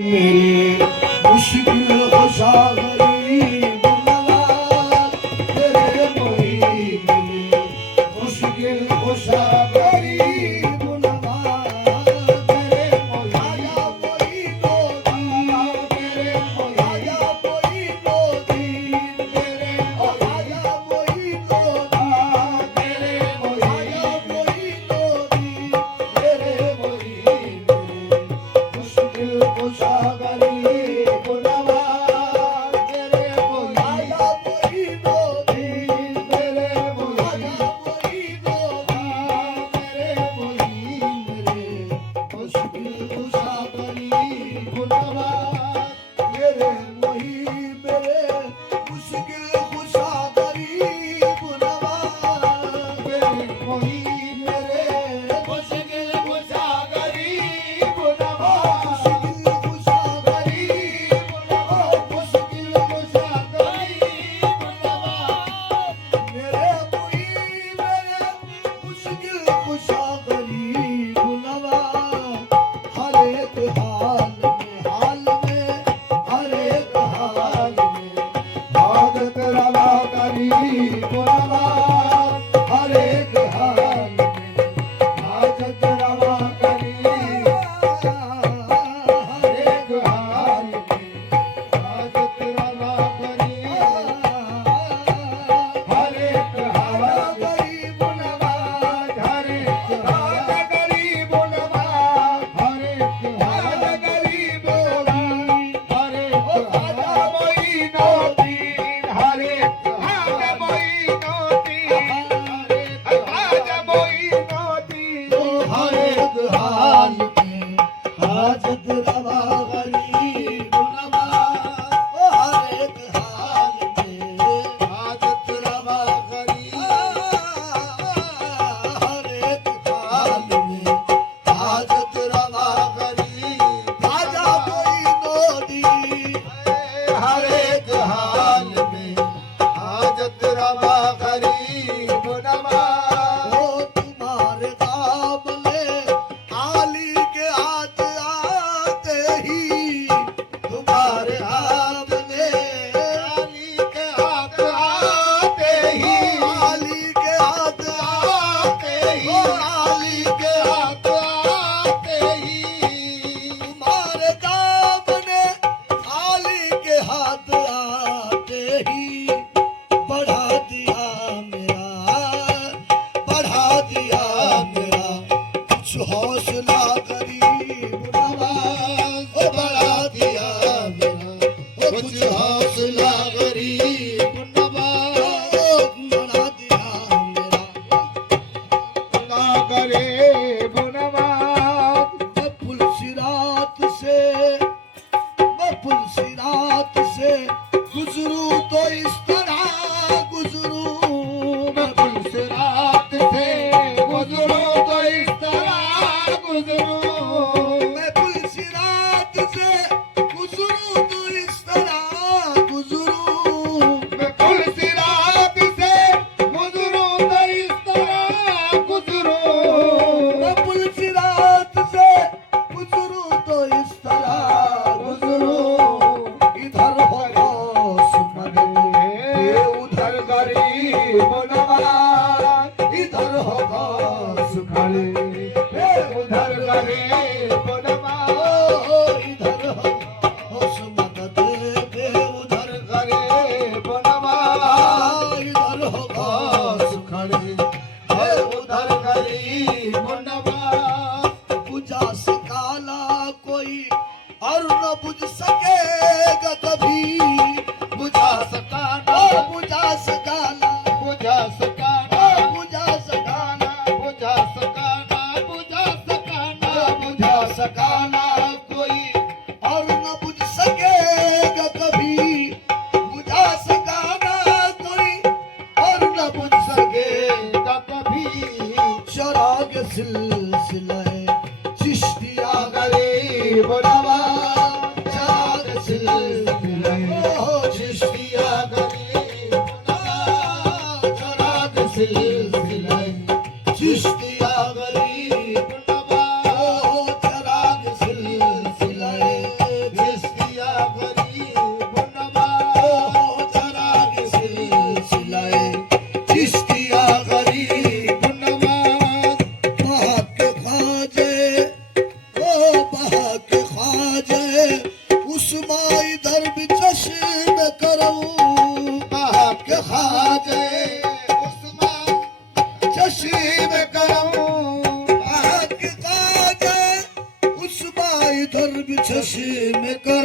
मेरे मुश्किल खुशा गरीब नवाज तेरे मोही मेरे मुश्किल खुशा गरीब नवाज तेरे मोही आया मोही मोदी तेरे मोही आया मोही मोदी तेरे आया मोही मोदी तेरे मोही आया मोही मोदी तेरे मोही मुश्किल खुशा गरीब नवाज तेरे मोही आया मोही मोदी तेरे मोही आया मोही मोदी तेरे मोही मेरे मुश्किल खुशा गरीब नवाज तेरे मोही मेरे मुश्किल खुशा गरीब नवाज तेरे मोही मेरे मुश्किल खुशा गरीब नवाज मुश्किल खुशा गरीब नवाज मुश्किल खुशा गरीब नवाज मेरे मोही मेरे मुश्किल खुशा गरीब नवाज हर एक हाल में हर एक हाल में आदत रवा गरीब नवाज हर एक हाल में आदत रवा गरीब हर एक हाल में आदत रवा गरीब हर एक हाल गरीब नवाज हर एक हाल गरीब नवाज हर एक हाल गरीब नवाज हर एक हाल मोइनुद्दीन हर एक हाल मोइनुद्दीन हर एक हाल मोइनुद्दीन हर एक हाल में हाजत रवा गरीब नवाज हर एक हाल में हाजत रवा गरीब हर एक हाल में हाजत रवा गरीब आजा मोइनुद्दीन हर एक हाल में हाजत रवा गरीब नवाज ओ तुम्हारे काबले आली के हाथ आते ही तुम्हारे हाथ में आली के हाथ आते ही आली के हाथ आते ही आली के हाथ आते ही तुम्हारे दामने आली के हाथ आते ही बढ़ा दिया मेरा कुछ हौसला गरीब नवाज ओ बढ़ा दिया मेरा कुछ हौसला गरीब नवाज बढ़ा दिया मेरा हौसला गरीब नवाज मैं पुलसिरात से गुजरूं तो इस तरह गुजरूं मैं पुलसिरात से गुजरूं तो इस तरह गुजरूं मैं पुलसिरात से गुजरूं तो इस तरह गुजरूं मैं पुलसिरात से गुजरूं तो इस तरह गुजरूं मैं पुलसिरात से गुजरूं तो इस तरह गुजरूं इधर हो गौस मदद ये उधर गरीब नवाज इधर हो गौस खड़े ये उधर गरीब नवाज इधर हो गौस मदद ये उधर गरीब नवाज इधर हो गौस खड़े ये उधर गरीब नवाज बुझा सकाला कोई और न बुझ सकेगा कभी बुझा सकाना बुझा सकाना बुझा सकाना बुझा सकाना बुझा सकाना बुझा सकाना बुझा सकाना कोई और न बुझ सकेगा कभी बुझा सकाना कोई और न बुझ सकेगा कभी शराग सिलसिले चिश्तिया गरीब नवाज शराग सिलसिले चिश्तिया गरीब नवाज शराग सिलसिले चिश्तिया गरीब नवाज शराग सिलसिले चश्म का